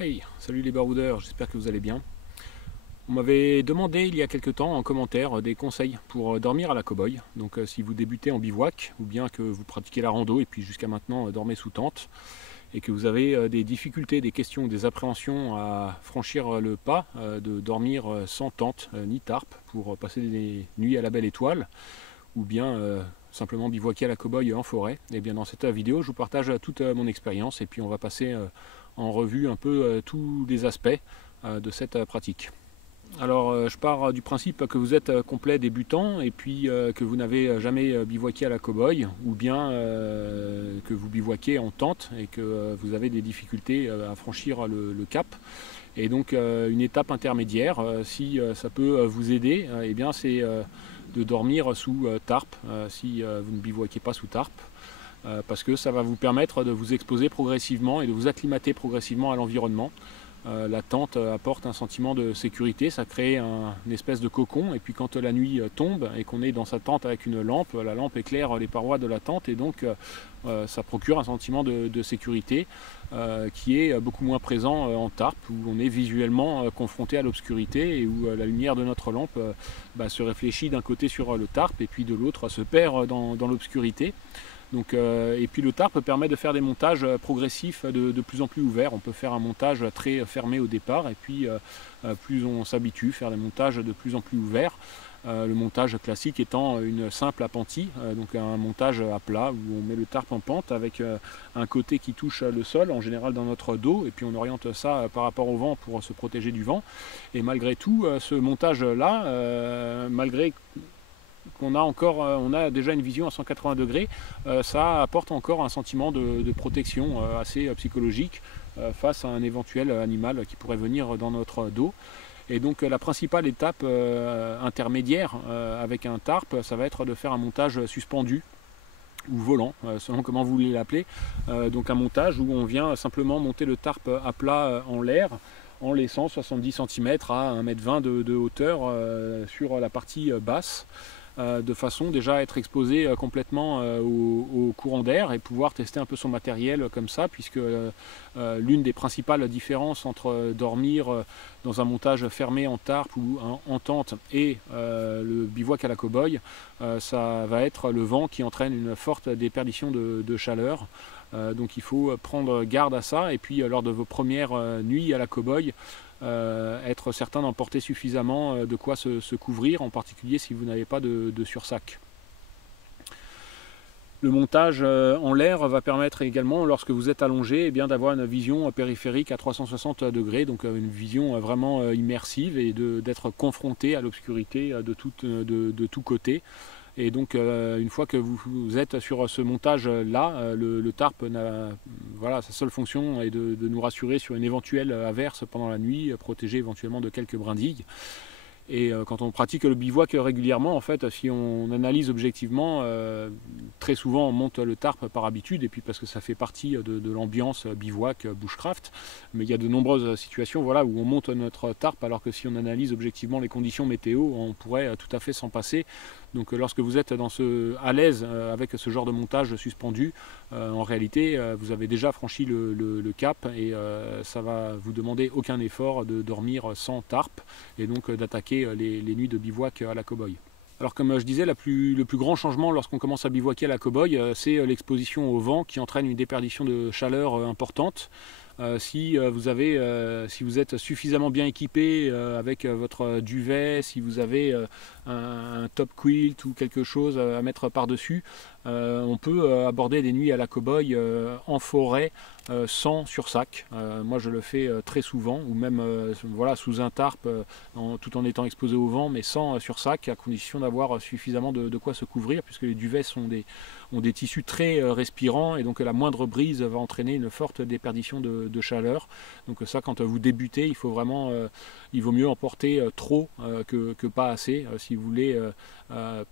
Hey, salut les baroudeurs, j'espère que vous allez bien. On m'avait demandé il y a quelques temps en commentaire des conseils pour dormir à la cow-boy. Donc si vous débutez en bivouac ou bien que vous pratiquez la rando et puis jusqu'à maintenant dormez sous tente et que vous avez des difficultés, des questions, des appréhensions à franchir le pas de dormir sans tente ni tarpe pour passer des nuits à la belle étoile ou bien simplement bivouaquer à la cow-boy en forêt, et bien dans cette vidéo je vous partage toute mon expérience et puis on va passer en revue un peu tous les aspects de cette pratique. Alors je pars du principe que vous êtes complet débutant et puis que vous n'avez jamais bivouaqué à la cow-boy ou bien que vous bivouaquez en tente et que vous avez des difficultés à franchir le cap. Et donc une étape intermédiaire, si ça peut vous aider, eh bien c'est de dormir sous tarpe si vous ne bivouaquez pas sous tarpe. Parce que ça va vous permettre de vous exposer progressivement et de vous acclimater progressivement à l'environnement. La tente apporte un sentiment de sécurité, ça crée une espèce de cocon, et puis quand la nuit tombe et qu'on est dans sa tente avec une lampe, la lampe éclaire les parois de la tente et donc ça procure un sentiment de sécurité qui est beaucoup moins présent en tarpe, où on est visuellement confronté à l'obscurité et où la lumière de notre lampe se réfléchit d'un côté sur le tarpe et puis de l'autre se perd dans l'obscurité. Donc, et puis le tarp permet de faire des montages progressifs de plus en plus ouverts. On peut faire un montage très fermé au départ et puis plus on s'habitue, faire des montages de plus en plus ouverts. Le montage classique étant une simple appentis, donc un montage à plat où on met le tarp en pente avec un côté qui touche le sol, en général dans notre dos, et puis on oriente ça par rapport au vent pour se protéger du vent. Et malgré tout, ce montage-là, malgré qu'on a encore, on a déjà une vision à 180 degrés, ça apporte encore un sentiment de protection assez psychologique face à un éventuel animal qui pourrait venir dans notre dos. Et donc la principale étape intermédiaire avec un tarp, ça va être de faire un montage suspendu ou volant, selon comment vous voulez l'appeler. Donc un montage où on vient simplement monter le tarp à plat en l'air, en laissant 70 cm à 1,20 m de hauteur sur la partie basse, de façon déjà à être exposé complètement au courant d'air et pouvoir tester un peu son matériel comme ça, puisque l'une des principales différences entre dormir dans un montage fermé en tarpe ou en tente et le bivouac à la cow-boy, ça va être le vent qui entraîne une forte déperdition de chaleur. Donc il faut prendre garde à ça, et puis lors de vos premières nuits à la cow-boy, être certain d'emporter suffisamment de quoi se couvrir, en particulier si vous n'avez pas de sursac. Le montage en l'air va permettre également, lorsque vous êtes allongé, eh bien d'avoir une vision périphérique à 360 degrés, donc une vision vraiment immersive et d'être confronté à l'obscurité de tous côtés. Et donc une fois que vous êtes sur ce montage-là, le tarp, voilà, sa seule fonction est de nous rassurer sur une éventuelle averse pendant la nuit, protéger éventuellement de quelques brindilles. Et quand on pratique le bivouac régulièrement, en fait, si on analyse objectivement, très souvent on monte le tarp par habitude, et puis parce que ça fait partie de l'ambiance bivouac, bushcraft, mais il y a de nombreuses situations, voilà, où on monte notre tarp, alors que si on analyse objectivement les conditions météo, on pourrait tout à fait s'en passer. Donc lorsque vous êtes à l'aise avec ce genre de montage suspendu, en réalité vous avez déjà franchi le cap, et ça va vous demander aucun effort de dormir sans tarp et donc d'attaquer les nuits de bivouac à la cow-boy. Alors comme je disais, le plus grand changement lorsqu'on commence à bivouaquer à la cow-boy, c'est l'exposition au vent qui entraîne une déperdition de chaleur importante. Si vous êtes suffisamment bien équipé avec votre duvet, si vous avez un top quilt ou quelque chose à mettre par-dessus, on peut aborder des nuits à la cow-boy en forêt sans sursac. Moi je le fais très souvent, ou même voilà, sous un tarp tout en étant exposé au vent, mais sans sursac, à condition d'avoir suffisamment de quoi se couvrir, puisque les duvets ont des tissus très respirants, et donc la moindre brise va entraîner une forte déperdition de chaleur. Donc ça, quand vous débutez, il faut vraiment, il vaut mieux en porter trop que pas assez si vous voulez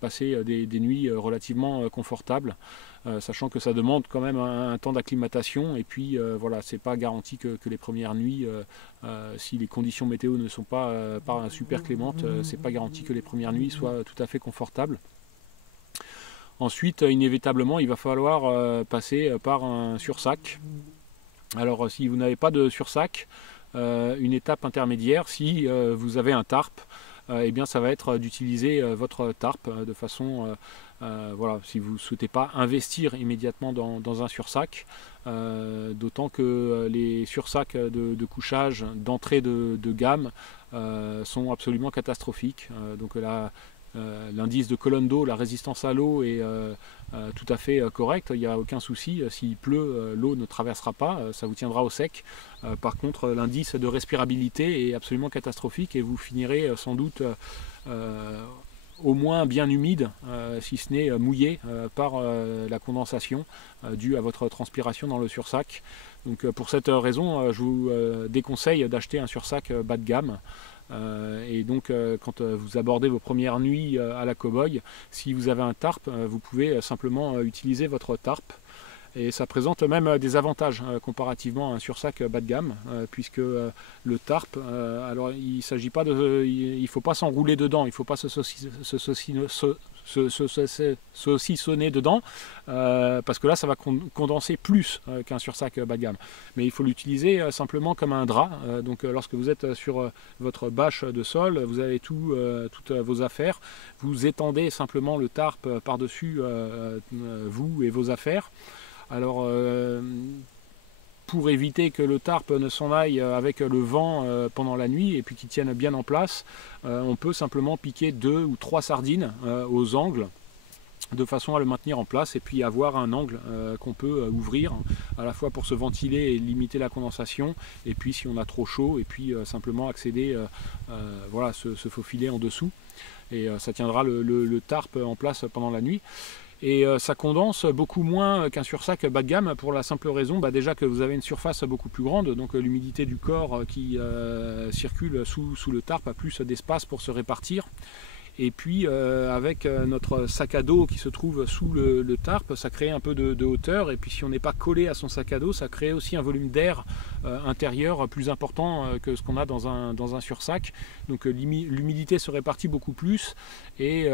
passer des nuits relativement confortables, sachant que ça demande quand même un temps d'acclimatation, et puis voilà, c'est pas garanti que les premières nuits, si les conditions météo ne sont pas super clémentes, c'est pas garanti que les premières nuits soient tout à fait confortables. Ensuite, inévitablement, il va falloir passer par un sursac. Alors si vous n'avez pas de sursac, une étape intermédiaire. Si vous avez un tarp, eh bien ça va être d'utiliser votre tarp de façon, voilà, si vous ne souhaitez pas investir immédiatement dans un sursac, d'autant que les sursacs de couchage d'entrée de gamme sont absolument catastrophiques. Donc l'indice de colonne d'eau, la résistance à l'eau est tout à fait correcte, il n'y a aucun souci. S'il pleut, l'eau ne traversera pas, ça vous tiendra au sec. Par contre, l'indice de respirabilité est absolument catastrophique et vous finirez sans doute au moins bien humide, si ce n'est mouillé par la condensation due à votre transpiration dans le sursac. Donc pour cette raison, je vous déconseille d'acheter un sursac bas de gamme. Et donc quand vous abordez vos premières nuits à la cow-boy, si vous avez un tarp, vous pouvez simplement utiliser votre tarp. Et ça présente même des avantages comparativement à un sursac bas de gamme, puisque le tarp, alors il s'agit pas de, il faut pas s'enrouler dedans, il ne faut pas se saucissonner dedans, parce que là ça va condenser plus qu'un sursac bas de gamme. Mais il faut l'utiliser simplement comme un drap. Donc lorsque vous êtes sur votre bâche de sol, vous avez toutes vos affaires, vous étendez simplement le tarp par-dessus vous et vos affaires. Alors, pour éviter que le tarp ne s'en aille avec le vent pendant la nuit et puis qu'il tienne bien en place, on peut simplement piquer 2 ou 3 sardines aux angles de façon à le maintenir en place et puis avoir un angle qu'on peut ouvrir à la fois pour se ventiler et limiter la condensation, et puis si on a trop chaud, et puis simplement accéder, voilà, se faufiler en dessous, et ça tiendra le tarp en place pendant la nuit. Et ça condense beaucoup moins qu'un sursac bas de gamme, pour la simple raison déjà que vous avez une surface beaucoup plus grande, donc l'humidité du corps qui circule sous le tarp a plus d'espace pour se répartir. Et puis avec notre sac à dos qui se trouve sous le tarp, ça crée un peu de hauteur, et puis si on n'est pas collé à son sac à dos, ça crée aussi un volume d'air intérieur plus important que ce qu'on a dans un sursac. Donc l'humidité se répartit beaucoup plus, et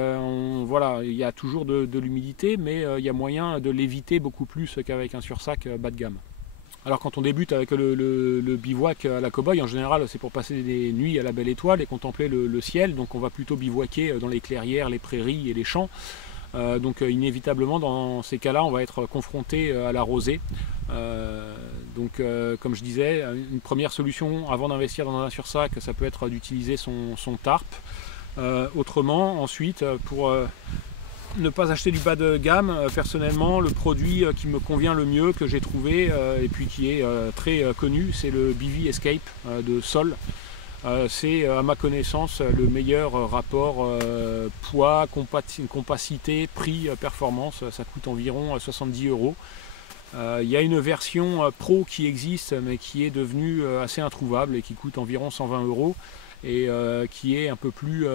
voilà, il y a toujours de l'humidité, mais il y a moyen de l'éviter beaucoup plus qu'avec un sursac bas de gamme. Alors quand on débute avec le bivouac à la cow-boy, en général c'est pour passer des nuits à la belle étoile et contempler le ciel, donc on va plutôt bivouaquer dans les clairières, les prairies et les champs. Donc inévitablement dans ces cas-là on va être confronté à la rosée. Donc comme je disais, une première solution avant d'investir dans un sursac, ça peut être d'utiliser son tarp. Autrement, ensuite, pour ne pas acheter du bas de gamme, personnellement le produit qui me convient le mieux, que j'ai trouvé et puis qui est très connu, c'est le Bivy Escape de Sol. C'est à ma connaissance le meilleur rapport poids, compacité, prix, performance. Ça coûte environ 70 €. Il y a une version pro qui existe mais qui est devenue assez introuvable et qui coûte environ 120 € et qui est un peu plus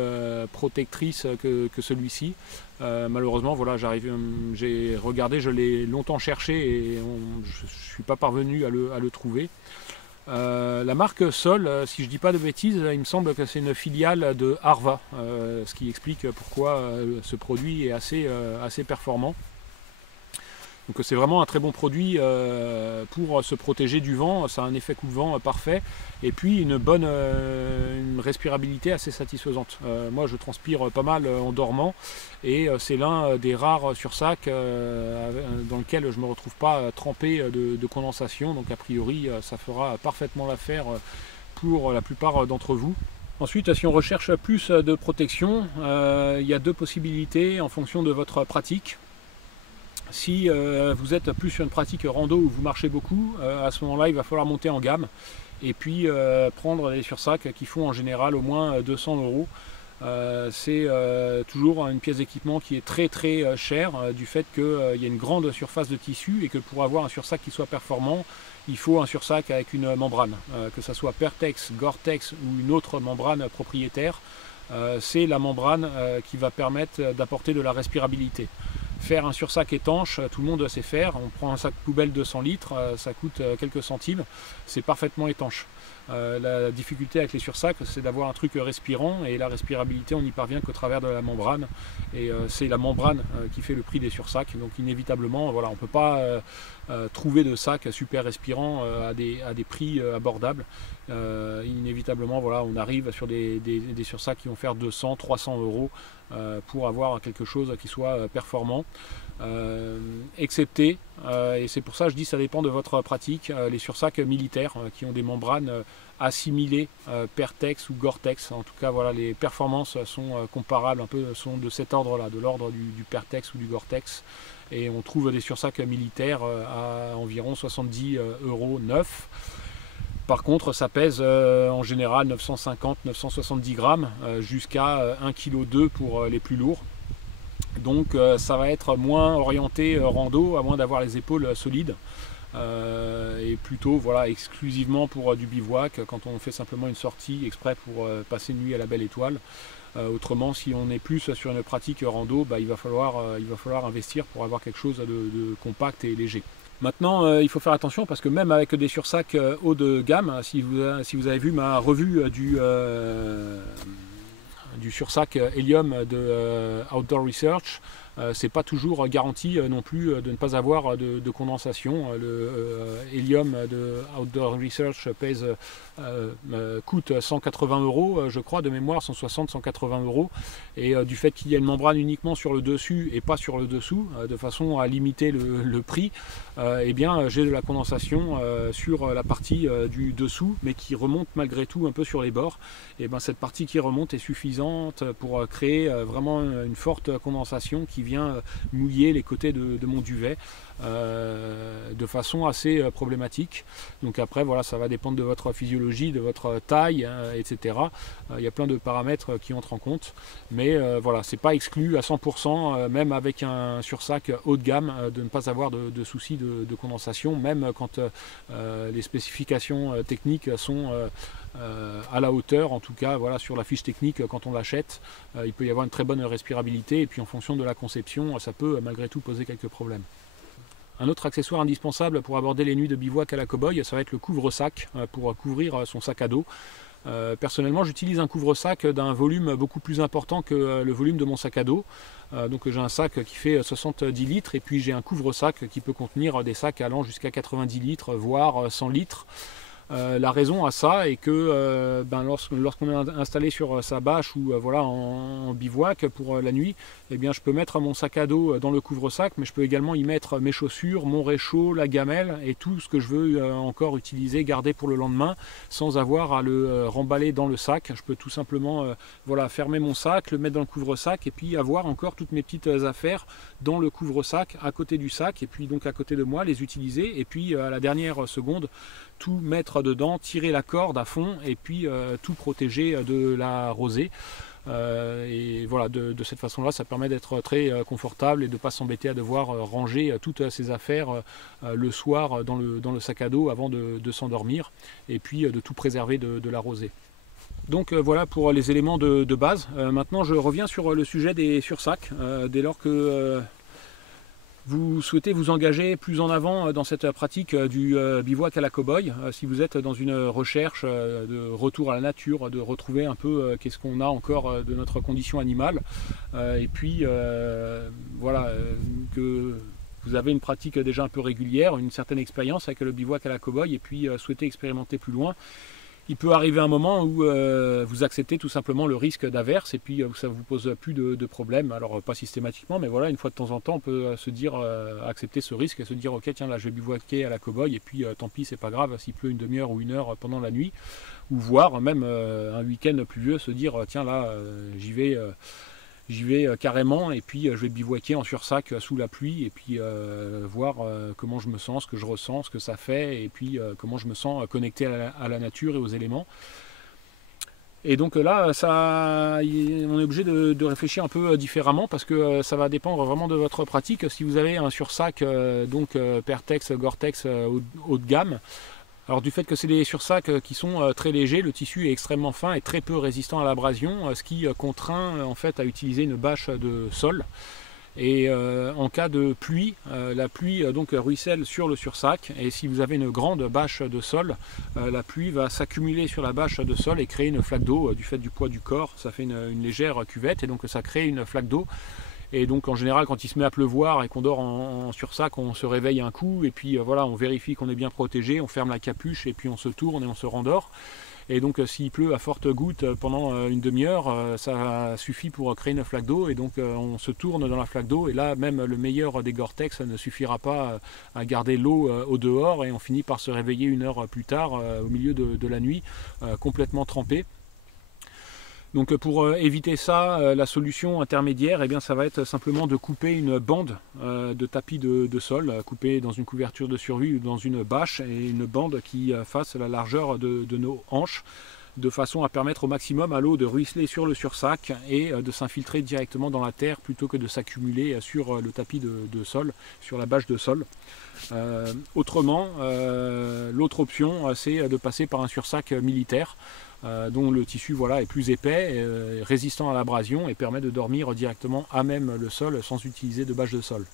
protectrice que celui-ci. Malheureusement, voilà, j'ai regardé, je l'ai longtemps cherché et je ne suis pas parvenu à le trouver. La marque Sol, si je ne dis pas de bêtises, il me semble que c'est une filiale de Arva, ce qui explique pourquoi ce produit est assez performant. Donc c'est vraiment un très bon produit pour se protéger du vent, ça a un effet coupe-vent parfait, et puis une respirabilité assez satisfaisante. Moi je transpire pas mal en dormant, et c'est l'un des rares sursacs dans lequel je ne me retrouve pas trempé de condensation, donc a priori ça fera parfaitement l'affaire pour la plupart d'entre vous. Ensuite, si on recherche plus de protection, il y a 2 possibilités en fonction de votre pratique. Si vous êtes plus sur une pratique rando où vous marchez beaucoup, à ce moment-là il va falloir monter en gamme et puis prendre des sursacs qui font en général au moins 200 €. C'est toujours une pièce d'équipement qui est très chère du fait qu'il y a une grande surface de tissu, et que pour avoir un sursac qui soit performant, il faut un sursac avec une membrane, que ce soit Pertex, Gore-Tex ou une autre membrane propriétaire. C'est la membrane qui va permettre d'apporter de la respirabilité. Faire un sursac étanche, tout le monde sait faire. On prend un sac poubelle 200 litres, ça coûte quelques centimes, c'est parfaitement étanche. La difficulté avec les sursacs, c'est d'avoir un truc respirant, et la respirabilité, on n'y parvient qu'au travers de la membrane, et c'est la membrane qui fait le prix des sursacs. Donc inévitablement, voilà, on ne peut pas trouver de sacs super respirants à des prix abordables. Inévitablement, voilà, on arrive sur des sursacs qui vont faire 200, 300 euros pour avoir quelque chose qui soit performant. Excepté, et c'est pour ça que je dis ça dépend de votre pratique, les sursacs militaires qui ont des membranes assimilées Pertex ou Gore-Tex. En tout cas, voilà, les performances sont comparables, un peu sont de cet ordre-là, de l'ordre du Pertex ou du Gore-Tex. Et on trouve des sursacs militaires à environ 70 euros neufs. Par contre, ça pèse en général 950-970 grammes jusqu'à 1,2 kg pour les plus lourds. Donc ça va être moins orienté rando, à moins d'avoir les épaules solides. Et plutôt voilà, exclusivement pour du bivouac, quand on fait simplement une sortie exprès pour passer une nuit à la belle étoile. Autrement, si on est plus sur une pratique rando, il va falloir investir pour avoir quelque chose de compact et léger. Maintenant, il faut faire attention parce que même avec des sursacs haut de gamme, si vous avez vu ma revue du sursac hélium de Outdoor Research, c'est pas toujours garanti non plus de ne pas avoir de condensation. Le hélium de Outdoor Research coûte 180 euros, je crois, de mémoire, 160, 180 euros. Et du fait qu'il y a une membrane uniquement sur le dessus et pas sur le dessous, de façon à limiter le prix, eh bien j'ai de la condensation sur la partie du dessous, mais qui remonte malgré tout un peu sur les bords. Et bien cette partie qui remonte est suffisante pour créer vraiment une forte condensation qui vient mouiller les côtés de mon duvet de façon assez problématique. Donc après voilà, ça va dépendre de votre physiologie, de votre taille, etc. Il y a plein de paramètres qui entrent en compte, mais voilà, c'est pas exclu à 100%, même avec un sursac haut de gamme, de ne pas avoir de soucis de condensation, même quand les spécifications techniques sont à la hauteur. En tout cas, voilà, sur la fiche technique, quand on l'achète, il peut y avoir une très bonne respirabilité, et puis en fonction de la conception, ça peut malgré tout poser quelques problèmes. Un autre accessoire indispensable pour aborder les nuits de bivouac à la cow-boy, ça va être le couvre-sac pour couvrir son sac à dos. Personnellement, j'utilise un couvre-sac d'un volume beaucoup plus important que le volume de mon sac à dos. Donc j'ai un sac qui fait 70 litres, et puis j'ai un couvre-sac qui peut contenir des sacs allant jusqu'à 90 litres, voire 100 litres. La raison à ça est que lorsqu'on est installé sur sa bâche ou voilà, en bivouac pour la nuit, eh bien, je peux mettre mon sac à dos dans le couvre-sac, mais je peux également y mettre mes chaussures, mon réchaud, la gamelle et tout ce que je veux encore utiliser, garder pour le lendemain, sans avoir à le remballer dans le sac. Je peux tout simplement voilà, fermer mon sac, le mettre dans le couvre-sac, et puis avoir encore toutes mes petites affaires dans le couvre-sac, à côté du sac, et puis donc à côté de moi, les utiliser, et puis à la dernière seconde, tout mettre dedans, tirer la corde à fond, et puis tout protéger de la rosée. Et voilà, de cette façon-là, ça permet d'être très confortable et de ne pas s'embêter à devoir ranger toutes ses affaires le soir dans le sac à dos avant de s'endormir, et puis de tout préserver de la rosée. Donc voilà pour les éléments de base. Maintenant, je reviens sur le sujet des sursacs. Dès lors que vous souhaitez vous engager plus en avant dans cette pratique du bivouac à la cow-boy, si vous êtes dans une recherche de retour à la nature, de retrouver un peu qu'est-ce qu'on a encore de notre condition animale, et puis voilà, que vous avez une pratique déjà un peu régulière, une certaine expérience avec le bivouac à la cow-boy, et puis souhaitez expérimenter plus loin, il peut arriver un moment où vous acceptez tout simplement le risque d'averse, et puis ça ne vous pose plus de problème. Alors pas systématiquement, mais voilà, une fois de temps en temps, on peut se dire, accepter ce risque et se dire ok, tiens, là je vais bivouaquer à la cow-boy, et puis tant pis, c'est pas grave s'il pleut une demi-heure ou une heure pendant la nuit, ou voire même un week-end pluvieux, se dire tiens là j'y vais carrément, et puis je vais bivouaquer en sursac sous la pluie, et puis voir comment je me sens, ce que je ressens, ce que ça fait, et puis comment je me sens connecté à la nature et aux éléments. Et donc là, on est obligé de réfléchir un peu différemment, parce que ça va dépendre vraiment de votre pratique. Si vous avez un sursac Pertex, Gore-Tex haut de gamme, alors du fait que c'est des sursacs qui sont très légers, le tissu est extrêmement fin et très peu résistant à l'abrasion, ce qui contraint en fait à utiliser une bâche de sol. Et en cas de pluie, la pluie donc ruisselle sur le sursac, et si vous avez une grande bâche de sol, la pluie va s'accumuler sur la bâche de sol et créer une flaque d'eau du fait du poids du corps. Ça fait une légère cuvette et donc ça crée une flaque d'eau. Et donc en général quand il se met à pleuvoir et qu'on dort en sursac, on se réveille un coup et puis voilà, on vérifie qu'on est bien protégé, on ferme la capuche et puis on se tourne et on se rendort. Et donc s'il pleut à forte goutte pendant une demi-heure, ça suffit pour créer une flaque d'eau, et donc on se tourne dans la flaque d'eau, et là même le meilleur des Gore-Tex ne suffira pas à garder l'eau au dehors, et on finit par se réveiller une heure plus tard au milieu de la nuit complètement trempé. Donc pour éviter ça, la solution intermédiaire, eh bien, ça va être simplement de couper une bande de tapis de sol, coupée dans une couverture de survie ou dans une bâche, et une bande qui fasse la largeur de nos hanches, de façon à permettre au maximum à l'eau de ruisseler sur le sursac et de s'infiltrer directement dans la terre plutôt que de s'accumuler sur le tapis de sol, sur la bâche de sol. Autrement, l'autre option, c'est de passer par un sursac militaire dont le tissu voilà, est plus épais, résistant à l'abrasion, et permet de dormir directement à même le sol sans utiliser de bâche de sol.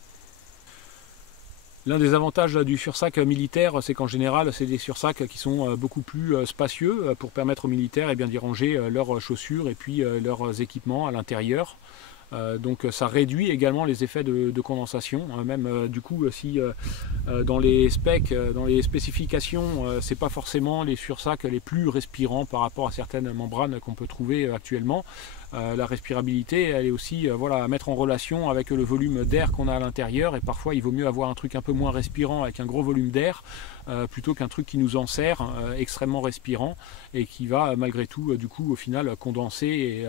L'un des avantages du sursac militaire, c'est qu'en général, c'est des sursacs qui sont beaucoup plus spacieux pour permettre aux militaires d'y ranger leurs chaussures et puis leurs équipements à l'intérieur. Donc ça réduit également les effets de condensation, même du coup si dans les specs, dans les spécifications, c'est pas forcément les sursacs les plus respirants par rapport à certaines membranes qu'on peut trouver actuellement. La respirabilité, elle est aussi voilà, à mettre en relation avec le volume d'air qu'on a à l'intérieur, et parfois il vaut mieux avoir un truc un peu moins respirant avec un gros volume d'air plutôt qu'un truc qui nous enserre extrêmement respirant et qui va malgré tout du coup au final condenser, et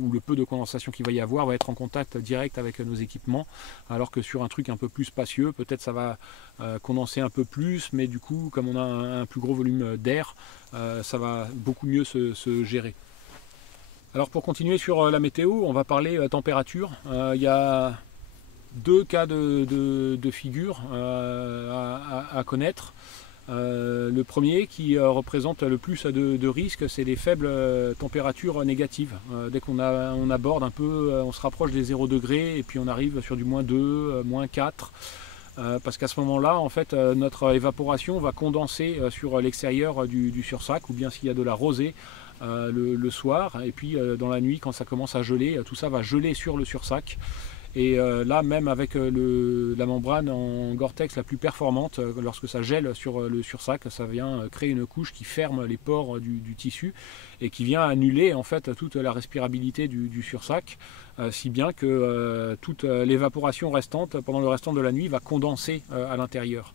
où le peu de condensation qu'il va y avoir va être en contact direct avec nos équipements, alors que sur un truc un peu plus spacieux, peut-être ça va condenser un peu plus, mais du coup comme on a un plus gros volume d'air, ça va beaucoup mieux se gérer. Alors pour continuer sur la météo, on va parler température. Il y a deux cas de figure à connaître. Le premier qui représente le plus de risques, c'est les faibles températures négatives. Dès qu'on aborde un peu, on se rapproche des 0 degrés et puis on arrive sur du -2, -4. Parce qu'à ce moment-là, en fait, notre évaporation va condenser sur l'extérieur du sursac, ou bien s'il y a de la rosée le soir, et puis dans la nuit, quand ça commence à geler, tout ça va geler sur le sursac. Et là, même avec la membrane en Gore-Tex la plus performante, lorsque ça gèle sur le sursac, ça vient créer une couche qui ferme les pores du tissu et qui vient annuler en fait toute la respirabilité du sursac, si bien que toute l'évaporation restante pendant le restant de la nuit va condenser à l'intérieur.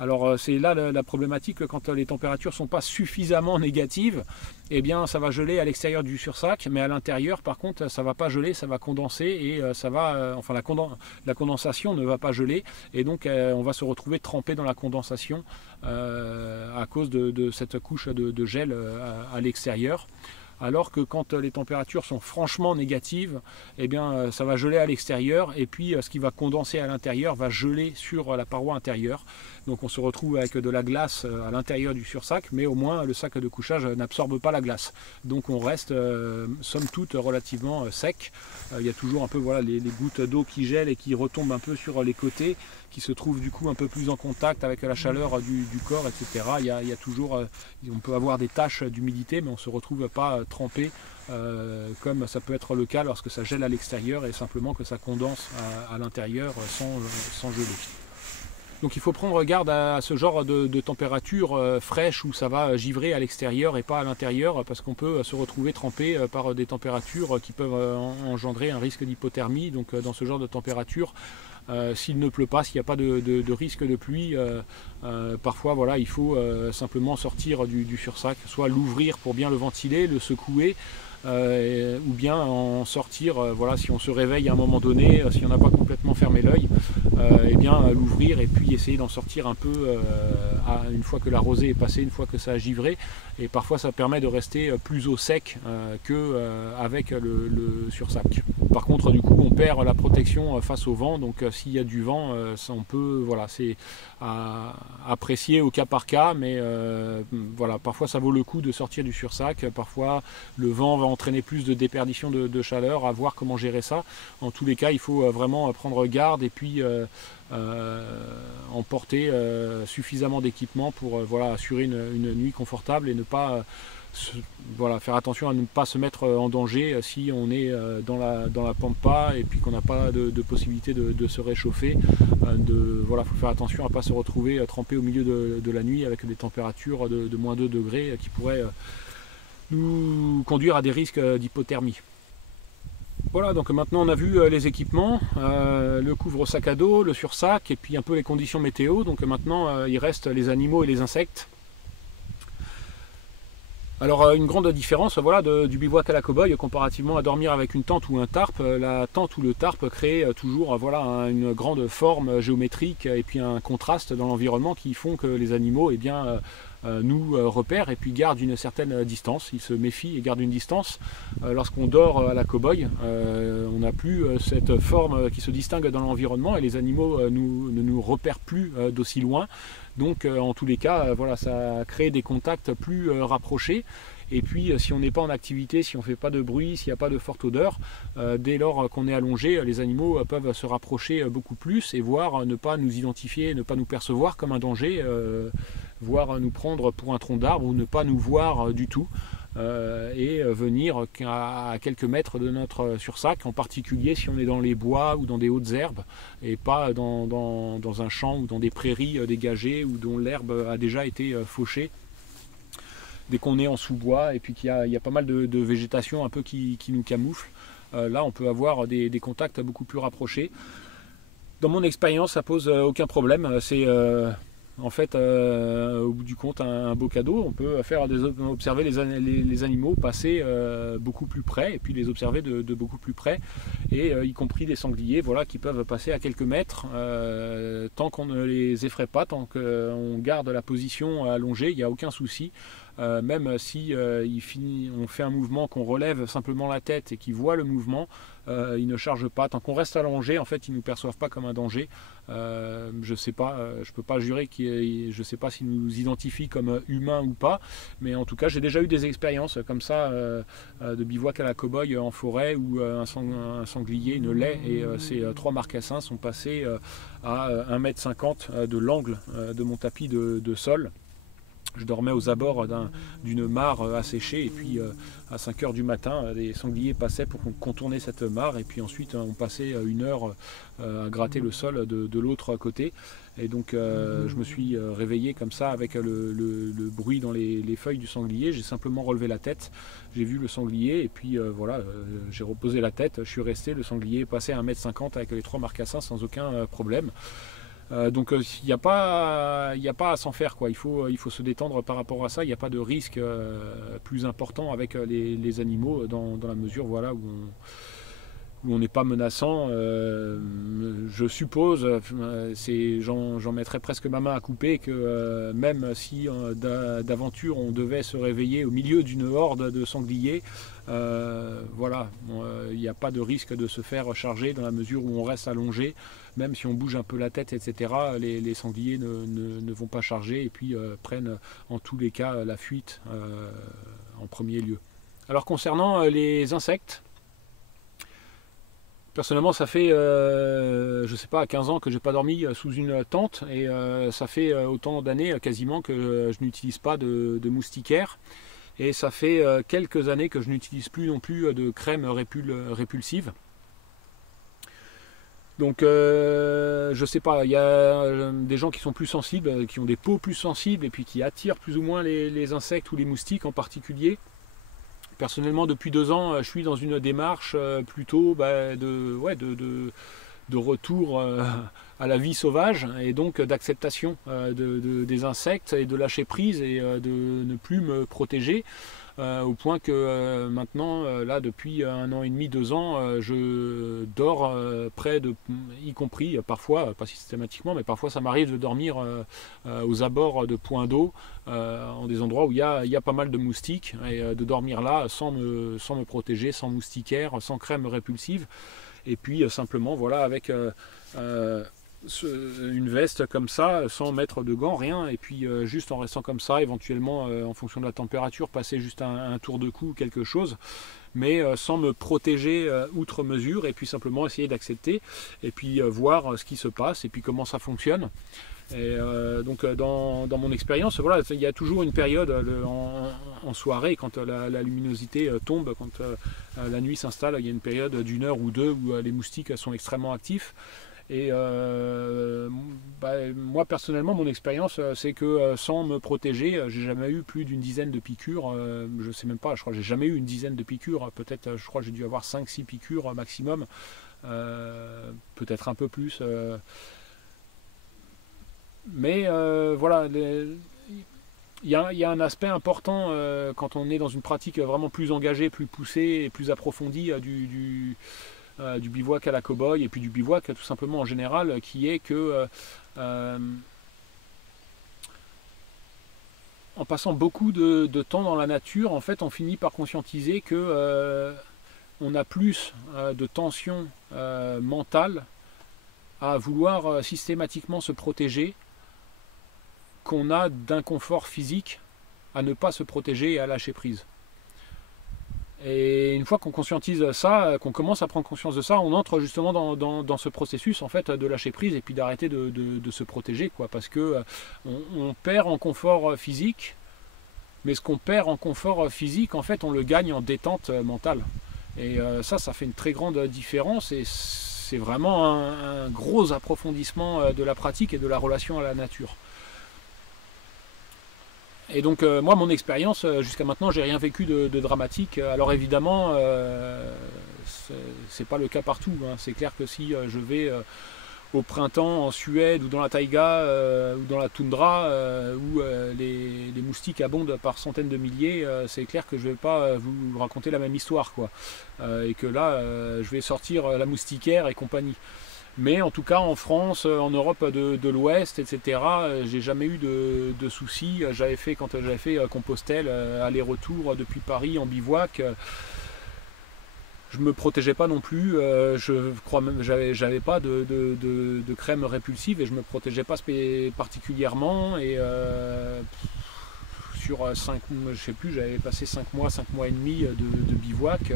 Alors c'est là la problématique, quand les températures ne sont pas suffisamment négatives, eh bien ça va geler à l'extérieur du sursac, mais à l'intérieur par contre ça ne va pas geler, ça va condenser, et ça va, enfin la condensation ne va pas geler, et donc on va se retrouver trempé dans la condensation à cause de cette couche de gel à l'extérieur. Alors que quand les températures sont franchement négatives, eh bien, ça va geler à l'extérieur, et puis ce qui va condenser à l'intérieur va geler sur la paroi intérieure. Donc on se retrouve avec de la glace à l'intérieur du sursac, mais au moins le sac de couchage n'absorbe pas la glace. Donc on reste somme toute relativement sec. Il y a toujours un peu voilà, les gouttes d'eau qui gèlent et qui retombent un peu sur les côtés, qui se trouvent du coup un peu plus en contact avec la chaleur du corps, etc. Il y a toujours, on peut avoir des taches d'humidité, mais on ne se retrouve pas trempé comme ça peut être le cas lorsque ça gèle à l'extérieur, et simplement que ça condense à l'intérieur sans geler. Donc il faut prendre garde à ce genre de température fraîche où ça va givrer à l'extérieur et pas à l'intérieur, parce qu'on peut se retrouver trempé par des températures qui peuvent engendrer un risque d'hypothermie. Donc dans ce genre de température, s'il ne pleut pas, s'il n'y a pas de risque de pluie, parfois voilà, il faut simplement sortir du sursac, soit l'ouvrir pour bien le ventiler, le secouer, ou bien en sortir, voilà, si on se réveille à un moment donné, si on n'a pas complètement fermé l'œil, et bien l'ouvrir et puis essayer d'en sortir un peu une fois que la rosée est passée, une fois que ça a givré. Et parfois ça permet de rester plus au sec qu'avec le sursac. Par contre du coup on perd la protection face au vent, donc s'il y a du vent, on peut, voilà, c'est à apprécier au cas par cas, mais voilà, parfois ça vaut le coup de sortir du sursac, parfois le vent va entraîner plus de déperdition de chaleur, à voir comment gérer ça. En tous les cas, il faut vraiment prendre garde et puis emporter suffisamment d'équipement pour voilà, assurer une nuit confortable et ne pas voilà, faire attention à ne pas se mettre en danger si on est dans la pampa et puis qu'on n'a pas de possibilité de se réchauffer. Voilà, faut faire attention à ne pas se retrouver trempé au milieu de la nuit avec des températures de moins 2 degrés qui pourraient nous conduire à des risques d'hypothermie. Voilà, donc maintenant on a vu les équipements, le couvre-sac à dos, le sursac et puis un peu les conditions météo. Donc maintenant il reste les animaux et les insectes. Alors une grande différence voilà, du bivouac à la cow-boy comparativement à dormir avec une tente ou un tarp. La tente ou le tarp crée toujours voilà, une grande forme géométrique et puis un contraste dans l'environnement qui font que les animaux eh bien, nous repèrent et puis gardent une certaine distance. Ils se méfient et gardent une distance. Lorsqu'on dort à la cow-boy, on n'a plus cette forme qui se distingue dans l'environnement et les animaux ne nous repèrent plus d'aussi loin. Donc en tous les cas, voilà, ça crée des contacts plus rapprochés. Et puis si on n'est pas en activité, si on ne fait pas de bruit, s'il n'y a pas de forte odeur, dès lors qu'on est allongé, les animaux peuvent se rapprocher beaucoup plus et voire ne pas nous identifier, ne pas nous percevoir comme un danger, voire nous prendre pour un tronc d'arbre ou ne pas nous voir du tout. Et venir à quelques mètres de notre sursac, en particulier si on est dans les bois ou dans des hautes herbes et pas dans un champ ou dans des prairies dégagées ou dont l'herbe a déjà été fauchée. Dès qu'on est en sous-bois et puis qu'il y a pas mal de végétation un peu qui nous camoufle, là on peut avoir des contacts beaucoup plus rapprochés. Dans mon expérience, ça pose aucun problème. C'est en fait, au bout du compte, un beau cadeau. On peut observer les animaux passer beaucoup plus près et puis les observer de beaucoup plus près, et y compris des sangliers voilà, qui peuvent passer à quelques mètres. Tant qu'on ne les effraie pas, tant qu'on garde la position allongée, il n'y a aucun souci. Même si on fait un mouvement, qu'on relève simplement la tête et qu'ils voient le mouvement, ils ne chargent pas. Tant qu'on reste allongé, en fait, ils ne nous perçoivent pas comme un danger. Je sais pas, je peux pas jurer je ne sais pas s'ils nous identifient comme humains ou pas, mais en tout cas, j'ai déjà eu des expériences comme ça de bivouac à la cow-boy en forêt où un sanglier, une laie et ces 3 marcassins sont passés à 1,50 m de l'angle de mon tapis de sol. Je dormais aux abords d'une mare asséchée et puis à 5 h du matin, les sangliers passaient pour contourner cette mare et puis ensuite on passait 1 heure à gratter le sol de l'autre côté. Et donc je me suis réveillé comme ça avec le bruit dans les feuilles du sanglier. J'ai simplement relevé la tête, j'ai vu le sanglier et puis voilà, j'ai reposé la tête, je suis resté, le sanglier est passé à 1,50 m avec les 3 marcassins sans aucun problème. Donc il n'y a pas à s'en faire, quoi. Il faut se détendre par rapport à ça. Il n'y a pas de risque plus important avec les animaux dans la mesure voilà, où on n'est pas menaçant. Je suppose, j'en mettrais presque ma main à couper, que même si d'aventure on devait se réveiller au milieu d'une horde de sangliers, voilà, il n'y a pas de risque de se faire charger dans la mesure où on reste allongé. Même si on bouge un peu la tête, etc., les sangliers ne vont pas charger et puis prennent en tous les cas la fuite en premier lieu. Alors concernant les insectes, personnellement ça fait, je sais pas, 15 ans que je n'ai pas dormi sous une tente et ça fait autant d'années quasiment que je n'utilise pas de moustiquaire. Et ça fait quelques années que je n'utilise plus non plus de crème répulsive. Donc je sais pas, il y a des gens qui sont plus sensibles, qui ont des peaux plus sensibles et puis qui attirent plus ou moins les insectes ou les moustiques en particulier. Personnellement, depuis 2 ans, je suis dans une démarche plutôt de retour à la vie sauvage et donc d'acceptation des insectes et de lâcher prise et de ne plus me protéger. Au point que maintenant, là, depuis 1 an et demi, 2 ans, je dors près de, y compris parfois, pas systématiquement, mais parfois ça m'arrive de dormir aux abords de points d'eau, en des endroits où il y a pas mal de moustiques, et de dormir là sans me protéger, sans moustiquaire, sans crème répulsive, et puis simplement, voilà, avec une veste comme ça, sans mettre de gants, rien, et puis juste en restant comme ça, éventuellement en fonction de la température, passer juste un tour de cou, quelque chose, mais sans me protéger outre mesure, et puis simplement essayer d'accepter, et puis voir ce qui se passe, et puis comment ça fonctionne. Et donc dans mon expérience, voilà, il y a toujours une période en soirée, quand la luminosité tombe, quand la nuit s'installe, il y a une période d'une heure ou deux où les moustiques sont extrêmement actifs. Et moi personnellement, mon expérience, c'est que sans me protéger, j'ai jamais eu plus d'une dizaine de piqûres. Je sais même pas, je crois que j'ai jamais eu une dizaine de piqûres. Peut-être, je crois que j'ai dû avoir 5-6 piqûres maximum. Peut-être un peu plus. Mais voilà, il y a un aspect important quand on est dans une pratique vraiment plus engagée, plus poussée et plus approfondie du bivouac à la cow-boy et puis du bivouac tout simplement en général, qui est que en passant beaucoup de temps dans la nature, en fait on finit par conscientiser que on a plus de tension mentale à vouloir systématiquement se protéger qu'on a d'inconfort physique à ne pas se protéger et à lâcher prise. Et une fois qu'on conscientise ça, qu'on commence à prendre conscience de ça, on entre justement dans ce processus en fait de lâcher prise et puis d'arrêter de se protéger, quoi, parce que on perd en confort physique, mais ce qu'on perd en confort physique, en fait, on le gagne en détente mentale. Et ça fait une très grande différence et c'est vraiment un gros approfondissement de la pratique et de la relation à la nature. Et donc moi, mon expérience, jusqu'à maintenant, j'ai rien vécu de dramatique. Alors évidemment, c'est pas le cas partout, hein. C'est clair que si je vais au printemps en Suède ou dans la taïga ou dans la toundra où les moustiques abondent par centaines de milliers, c'est clair que je vais pas vous raconter la même histoire, quoi. Et que là, je vais sortir la moustiquaire et compagnie. Mais en tout cas, en France, en Europe de l'Ouest, etc., j'ai jamais eu de soucis. Quand j'avais fait Compostelle, aller-retour depuis Paris en bivouac, je me protégeais pas non plus. Je crois même j'avais pas de crème répulsive et je me protégeais pas particulièrement. Et sur 5, je sais plus, j'avais passé 5 mois et demi de bivouac.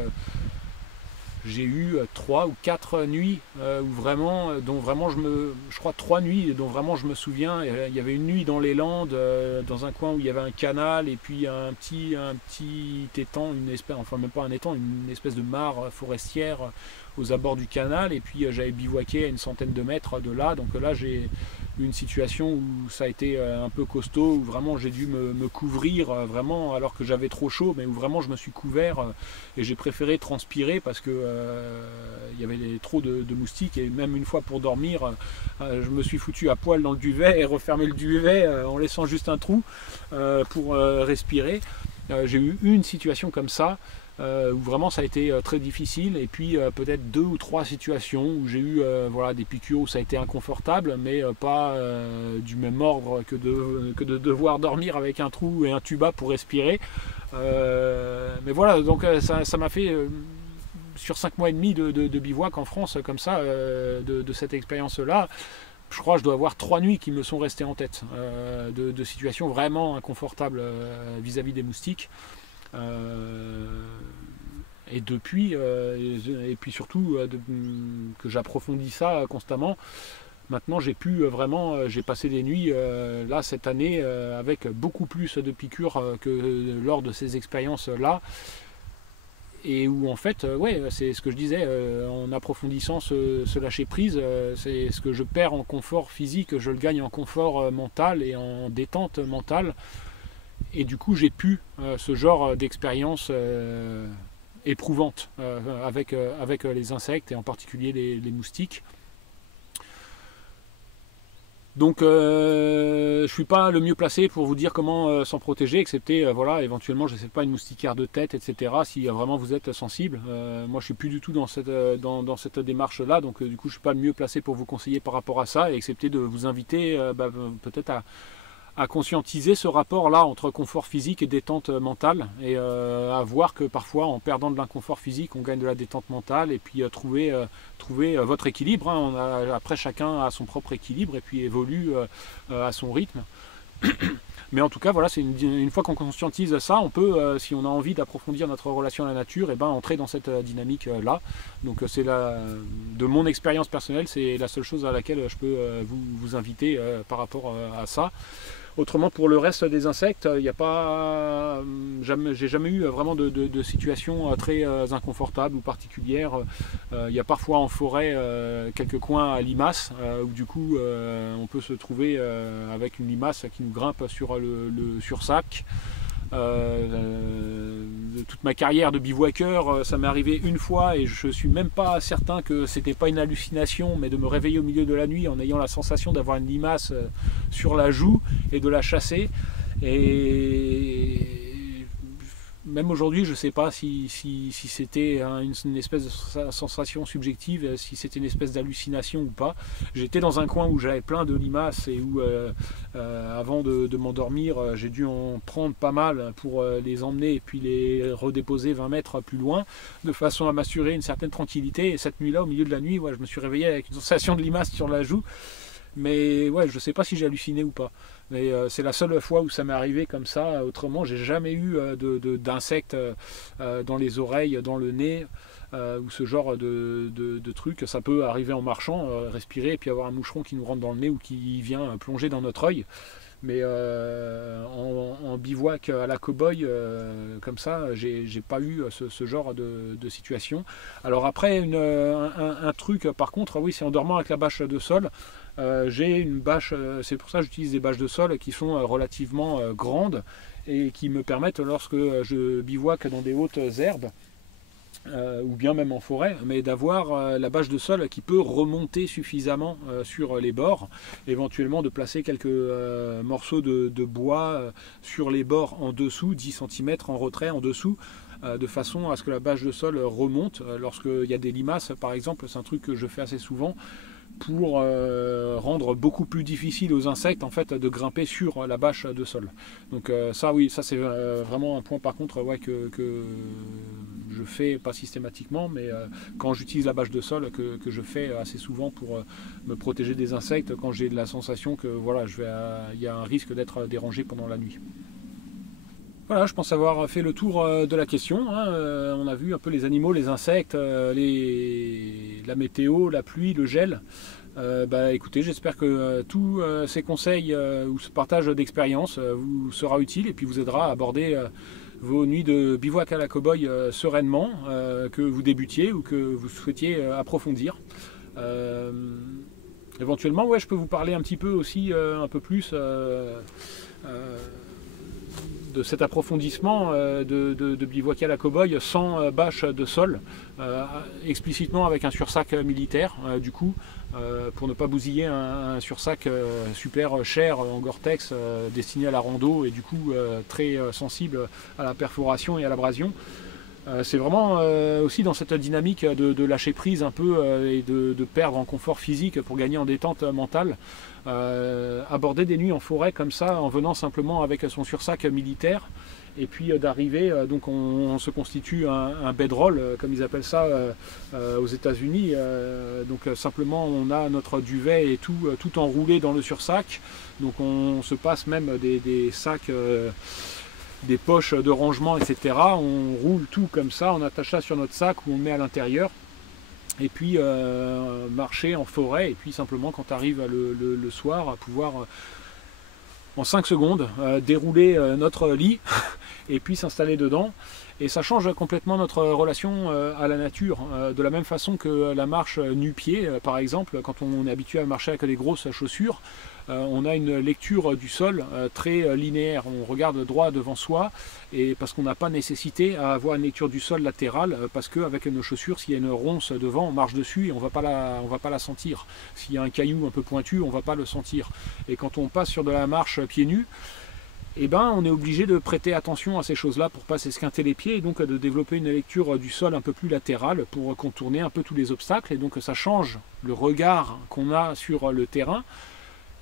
J'ai eu 3 ou 4 nuits dont vraiment je crois 3 nuits dont vraiment je me souviens. Il y avait une nuit dans les Landes, dans un coin où il y avait un canal et puis un petit étang, enfin même pas un étang, une espèce de mare forestière aux abords du canal. Et puis j'avais bivouaqué à une centaine de mètres de là. Donc là j'ai eu une situation où ça a été un peu costaud, où vraiment j'ai dû me couvrir vraiment alors que j'avais trop chaud, mais où vraiment je me suis couvert et j'ai préféré transpirer parce que il y avait trop de moustiques. Et même une fois pour dormir, je me suis foutu à poil dans le duvet et refermé le duvet en laissant juste un trou pour respirer. J'ai eu une situation comme ça où vraiment ça a été très difficile, et puis peut-être 2 ou 3 situations où j'ai eu voilà, des piqûres où ça a été inconfortable, mais pas du même ordre que de devoir dormir avec un trou et un tuba pour respirer. Mais voilà, donc ça m'a fait sur 5 mois et demi de bivouac en France comme ça, de cette expérience-là, je crois que je dois avoir 3 nuits qui me sont restées en tête, de situations vraiment inconfortables vis-à-vis des moustiques. Et depuis, et puis surtout que j'approfondis ça constamment, maintenant j'ai pu vraiment, j'ai passé des nuits là cette année avec beaucoup plus de piqûres que lors de ces expériences-là. Et où en fait, ouais, c'est ce que je disais, en approfondissant ce lâcher prise, c'est ce que je perds en confort physique, je le gagne en confort mental et en détente mentale. Et du coup, j'ai pu ce genre d'expérience éprouvante avec les insectes et en particulier les moustiques. Donc je ne suis pas le mieux placé pour vous dire comment s'en protéger, excepté voilà, éventuellement je ne sais pas, une moustiquaire de tête, etc. Si vraiment vous êtes sensible. Moi je ne suis plus du tout dans cette démarche-là, donc du coup je ne suis pas le mieux placé pour vous conseiller par rapport à ça, excepté de vous inviter peut-être à conscientiser ce rapport-là entre confort physique et détente mentale, et à voir que parfois en perdant de l'inconfort physique on gagne de la détente mentale, et puis trouver votre équilibre, hein. Après chacun a son propre équilibre et puis évolue à son rythme. Mais en tout cas, voilà, c'est une fois qu'on conscientise ça, on peut, si on a envie d'approfondir notre relation à la nature, et ben, entrer dans cette dynamique-là. Donc c'est de mon expérience personnelle, c'est la seule chose à laquelle je peux vous inviter par rapport à ça. Autrement, pour le reste des insectes, il n'y a pas, j'ai jamais eu vraiment de situation très inconfortable ou particulière. Il y a parfois en forêt quelques coins à limaces où du coup on peut se trouver avec une limace qui nous grimpe sur le sursac. Toute ma carrière de bivouaqueur, ça m'est arrivé une fois et je suis même pas certain que c'était pas une hallucination, mais de me réveiller au milieu de la nuit en ayant la sensation d'avoir une limace sur la joue et de la chasser. Et même aujourd'hui, je ne sais pas si c'était une espèce de sensation subjective, si c'était une espèce d'hallucination ou pas. J'étais dans un coin où j'avais plein de limaces et où, avant de m'endormir, j'ai dû en prendre pas mal pour les emmener et puis les redéposer 20 mètres plus loin, de façon à m'assurer une certaine tranquillité. Et cette nuit-là, au milieu de la nuit, ouais, je me suis réveillé avec une sensation de limace sur la joue. Mais ouais, je ne sais pas si j'ai halluciné ou pas. Mais c'est la seule fois où ça m'est arrivé comme ça. Autrement, j'ai jamais eu d'insectes dans les oreilles, dans le nez, ou ce genre de trucs. Ça peut arriver en marchant, respirer, et puis avoir un moucheron qui nous rentre dans le nez ou qui vient plonger dans notre œil. Mais en bivouac à la cow-boy, comme ça, j'ai pas eu ce genre de situation. Alors après, un truc par contre, oui, c'est en dormant avec la bâche de sol. J'ai une bâche, c'est pour ça que j'utilise des bâches de sol qui sont relativement grandes et qui me permettent, lorsque je bivouaque dans des hautes herbes, ou bien même en forêt, mais d'avoir la bâche de sol qui peut remonter suffisamment sur les bords, éventuellement de placer quelques morceaux de bois sur les bords en dessous, 10 cm en retrait en dessous, de façon à ce que la bâche de sol remonte. Lorsqu'il y a des limaces par exemple, c'est un truc que je fais assez souvent, pour rendre beaucoup plus difficile aux insectes en fait de grimper sur la bâche de sol. Donc ça oui, ça c'est vraiment un point par contre, ouais, que je fais pas systématiquement, mais quand j'utilise la bâche de sol, que je fais assez souvent pour me protéger des insectes quand j'ai la sensation que voilà, il y a un risque d'être dérangé pendant la nuit. Voilà, je pense avoir fait le tour de la question, hein. On a vu un peu les animaux, les insectes, la météo, la pluie, le gel. Écoutez, j'espère que tous ces conseils ou ce partage d'expérience vous sera utile et puis vous aidera à aborder vos nuits de bivouac à la cow-boy sereinement, que vous débutiez ou que vous souhaitiez approfondir. Éventuellement, ouais, je peux vous parler un petit peu aussi, un peu plus de cet approfondissement de bivouac à la cow-boy sans bâche de sol, explicitement avec un sursac militaire, du coup, pour ne pas bousiller un sursac super cher en Gore-Tex destiné à la rando et du coup très sensible à la perforation et à l'abrasion. C'est vraiment aussi dans cette dynamique de lâcher prise un peu et de perdre en confort physique pour gagner en détente mentale. Aborder des nuits en forêt comme ça, en venant simplement avec son sursac militaire, et puis d'arriver, donc on se constitue un bedroll, comme ils appellent ça aux États-Unis. Donc simplement on a notre duvet et tout enroulé dans le sursac. Donc on se passe même des sacs, des poches de rangement, etc. On roule tout comme ça, on attache ça sur notre sac ou on le met à l'intérieur. Et puis marcher en forêt, et puis simplement quand arrive le soir, à pouvoir en 5 secondes dérouler notre lit et puis s'installer dedans. Et ça change complètement notre relation à la nature, de la même façon que la marche nu-pied, par exemple, quand on est habitué à marcher avec des grosses chaussures, on a une lecture du sol très linéaire, on regarde droit devant soi, et parce qu'on n'a pas nécessité à avoir une lecture du sol latérale, parce qu'avec nos chaussures, s'il y a une ronce devant, on marche dessus et on va pas la sentir. S'il y a un caillou un peu pointu, on ne va pas le sentir. Et quand on passe sur de la marche pieds nus, eh ben, on est obligé de prêter attention à ces choses-là pour ne pas s'esquinter les pieds, et donc de développer une lecture du sol un peu plus latérale pour contourner un peu tous les obstacles, et donc ça change le regard qu'on a sur le terrain.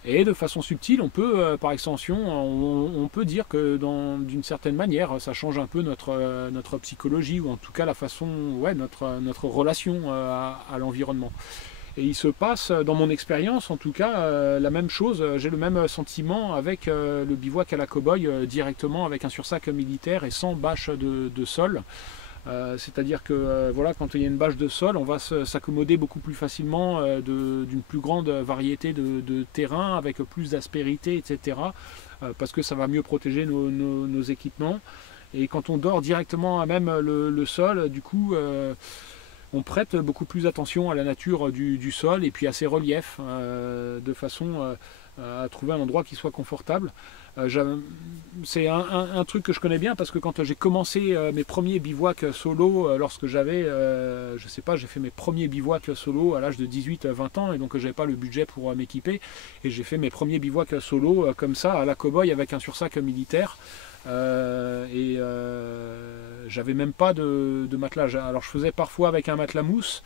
Et de façon subtile, on peut, par extension, on peut dire que d'une certaine manière, ça change un peu notre psychologie, ou en tout cas la façon, ouais, notre relation à l'environnement. Et il se passe, dans mon expérience en tout cas, la même chose, j'ai le même sentiment avec le bivouac à la cow-boy, directement avec un sursac militaire et sans bâche de sol. C'est-à-dire que voilà, quand il y a une bâche de sol, on va s'accommoder beaucoup plus facilement d'une plus grande variété de terrains, avec plus d'aspérité, etc. Parce que ça va mieux protéger nos équipements. Et quand on dort directement à même le sol, du coup, on prête beaucoup plus attention à la nature du sol et puis à ses reliefs, de façon à trouver un endroit qui soit confortable. C'est un truc que je connais bien, parce que quand j'ai commencé mes premiers bivouacs solo, lorsque j'avais, je sais pas, j'ai fait mes premiers bivouacs solo à l'âge de 18-20 ans, et donc j'avais pas le budget pour m'équiper, et j'ai fait mes premiers bivouacs solo comme ça, à la cow-boy, avec un sursac militaire. J'avais même pas de matelas. Alors je faisais parfois avec un matelas mousse,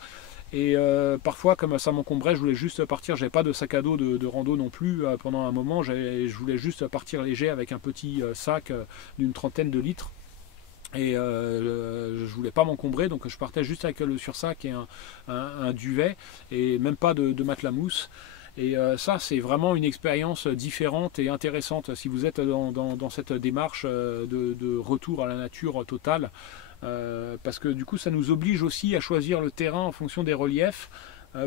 et parfois, comme ça m'encombrait, je voulais juste partir. J'avais pas de sac à dos de rando non plus pendant un moment. Je voulais juste partir léger avec un petit sac d'une 30aine de litres. Et je voulais pas m'encombrer, donc je partais juste avec le sursac et un duvet, et même pas de matelas mousse. Et ça, c'est vraiment une expérience différente et intéressante si vous êtes dans cette démarche de retour à la nature totale. Parce que du coup, ça nous oblige aussi à choisir le terrain en fonction des reliefs,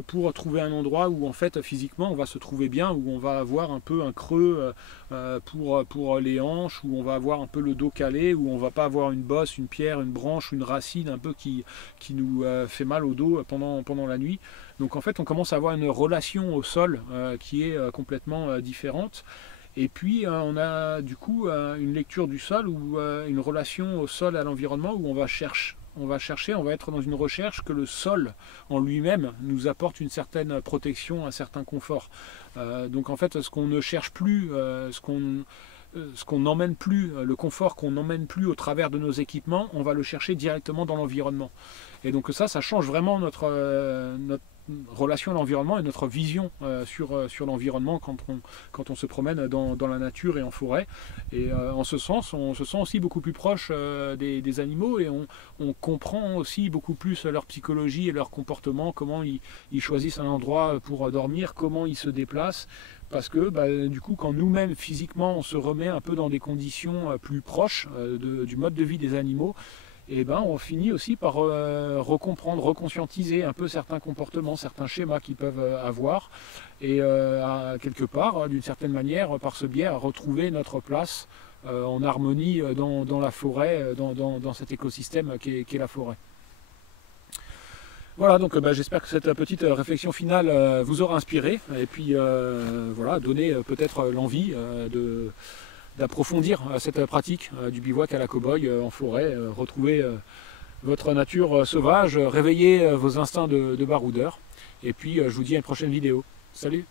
pour trouver un endroit où en fait physiquement on va se trouver bien, où on va avoir un peu un creux pour les hanches, où on va avoir un peu le dos calé, où on va pas avoir une bosse, une pierre, une branche, une racine un peu qui nous fait mal au dos pendant la nuit. Donc en fait on commence à avoir une relation au sol qui est complètement différente. Et puis on a du coup une lecture du sol, ou une relation au sol, à l'environnement, où on va être dans une recherche que le sol en lui-même nous apporte une certaine protection, un certain confort. Donc en fait, ce qu'on ne cherche plus, ce qu'on n'emmène plus, le confort qu'on n'emmène plus au travers de nos équipements, on va le chercher directement dans l'environnement. Et donc ça change vraiment notre relation à l'environnement et notre vision sur l'environnement quand on se promène dans la nature et en forêt. Et en ce sens, on se sent aussi beaucoup plus proche des animaux, et on comprend aussi beaucoup plus leur psychologie et leur comportement, comment ils choisissent un endroit pour dormir, comment ils se déplacent. Parce que du coup, quand nous-mêmes physiquement on se remet un peu dans des conditions plus proches du mode de vie des animaux, et on finit aussi par recomprendre, reconscientiser un peu certains comportements, certains schémas qu'ils peuvent avoir, et quelque part, d'une certaine manière, par ce biais, à retrouver notre place en harmonie dans la forêt, dans cet écosystème qu'est la forêt. Voilà, donc j'espère que cette petite réflexion finale vous aura inspiré, et puis voilà, donner peut-être l'envie d'approfondir cette pratique du bivouac à la cow-boy en forêt, retrouver votre nature sauvage, réveiller vos instincts de baroudeur. Et puis je vous dis à une prochaine vidéo. Salut!